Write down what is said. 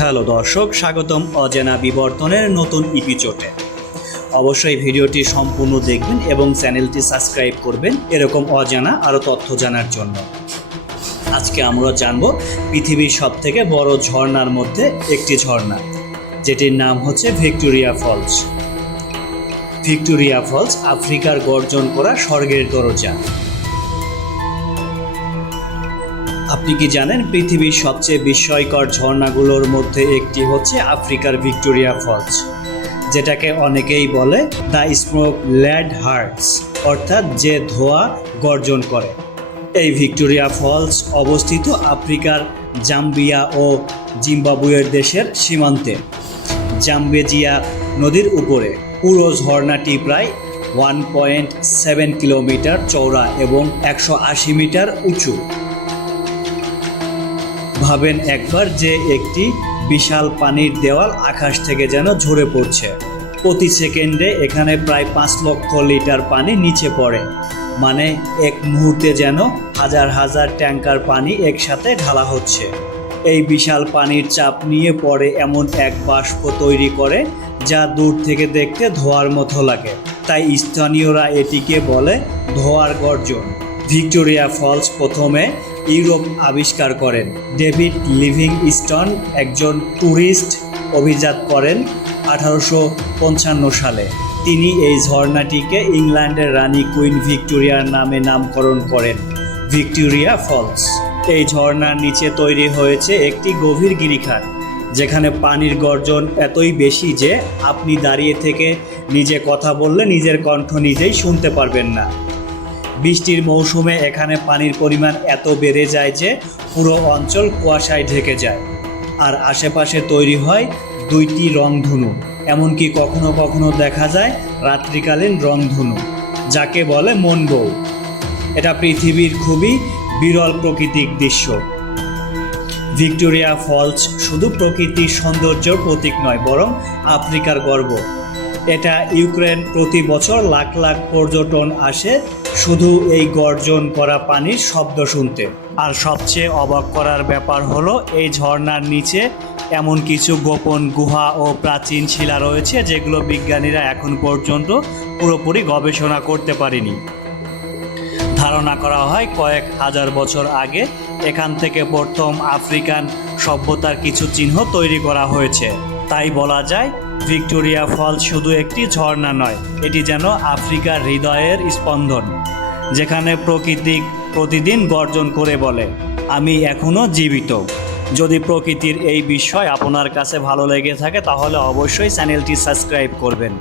Hello দর্শক, স্বাগতম অজেনা বিবর্তনের নতুন ইপিচোটে অবশ্যই ভিডিওটি সম্পূর্ণ দেখবেন এবং চ্যানেলটি সাবস্ক্রাইব করবেন এরকম অজানা আরও তথ্য জানার জন্য। আজকে আমরা জানব পৃথিবীর সবথেকে বড় ঝর্ণার মধ্যে একটি ঝর্ণা, যেটির নাম হচ্ছে ভিক্টোরিয়া ফলস। ভিক্টোরিয়া ফলস আফ্রিকার গর্জন করা স্বর্গের দরজা। আপনি কি জানেন পৃথিবীর সবচেয়ে বিস্ময়কর ঝর্ণাগুলোর মধ্যে একটি হচ্ছে আফ্রিকার ভিক্টোরিয়া ফলস? যেটাকে অনেকেই বলে দ্য স্মোক ল্যাড হার্টস, অর্থাৎ যে ধোয়া গর্জন করে। এই ভিক্টোরিয়া ফলস অবস্থিত আফ্রিকার জাম্বিয়া ও জিম্বাবুয়ের দেশের সীমান্তে। জাম্বেজিয়া নদীর উপরে পুরো ঝর্ণাটি প্রায় ওয়ান পয়েন্ট সেভেন কিলোমিটার চওড়া এবং একশো আশি মিটার উঁচু। ভাবেন একবার যে একটি বিশাল পানির দেওয়াল আকাশ থেকে যেন ঝরে পড়ছে। প্রতি সেকেন্ডে এখানে প্রায় পাঁচ লক্ষ লিটার পানি নিচে পড়ে। মানে এক মুহূর্তে যেন হাজার হাজার ট্যাঙ্কার পানি একসাথে ঢালা হচ্ছে। এই বিশাল পানির চাপ নিয়ে পড়ে এমন এক বাষ্প তৈরি করে যা দূর থেকে দেখতে ধোয়ার মতো লাগে। তাই স্থানীয়রা এটিকে বলে ধোয়ার গর্জন। ভিক্টোরিয়া ফলস প্রথমে ইউরোপ আবিষ্কার করেন। ডেভিড লিভিং স্টন একজন ট্যুরিস্ট অভিজাত করেন আঠারোশো পঞ্চান্ন সালে। তিনি এই ঝর্ণাটিকে ইংল্যান্ডের রানী কুইন ভিক্টোরিয়ার নামে নামকরণ করেন, ভিক্টোরিয়া ফলস। এই ঝর্ণার নিচে তৈরি হয়েছে একটি গভীর গিরিখাত, যেখানে পানির গর্জন এতই বেশি যে আপনি দাঁড়িয়ে থেকে নিজে কথা বললে নিজের কণ্ঠ নিজেই শুনতে পারবেন না। বৃষ্টির মৌসুমে এখানে পানির পরিমাণ এত বেড়ে যায় যে পুরো অঞ্চল কুয়াশায় ঢেকে যায়। আর আশেপাশে তৈরি হয় দুইটি রংধনু এমনকি কখনো কখনো দেখা যায় রাত্রিকালীন রংধনু যাকে বলে মন মনবৌ। এটা পৃথিবীর খুবই বিরল প্রাকৃতিক দৃশ্য। ভিক্টোরিয়া ফলস শুধু প্রকৃতির সৌন্দর্যর প্রতীক নয়, বরং আফ্রিকার গর্ব। এটা ইউক্রেন প্রতি বছর লাখ লাখ পর্যটন আসে শুধু এই গর্জন করা পানির শব্দ শুনতে। আর সবচেয়ে অবাক করার ব্যাপার হলো এই ঝর্ণার নিচে এমন কিছু গোপন গুহা ও প্রাচীন শিলা রয়েছে যেগুলো বিজ্ঞানীরা এখন পর্যন্ত পুরোপুরি গবেষণা করতে পারেনি। ধারণা করা হয় কয়েক হাজার বছর আগে এখান থেকে প্রথম আফ্রিকান সভ্যতার কিছু চিহ্ন তৈরি করা হয়েছে। তাই বলা যায় ভিক্টোরিয়া ফল শুধু একটি ঝর্ণা নয়, এটি যেন আফ্রিকার হৃদয়ের স্পন্দন, যেখানে প্রকৃতি প্রতিদিন গর্জন করে বলে, আমি এখনও জীবিত। যদি প্রকৃতির এই বিষয় আপনার কাছে ভালো লেগে থাকে, তাহলে অবশ্যই চ্যানেলটি সাবস্ক্রাইব করবেন।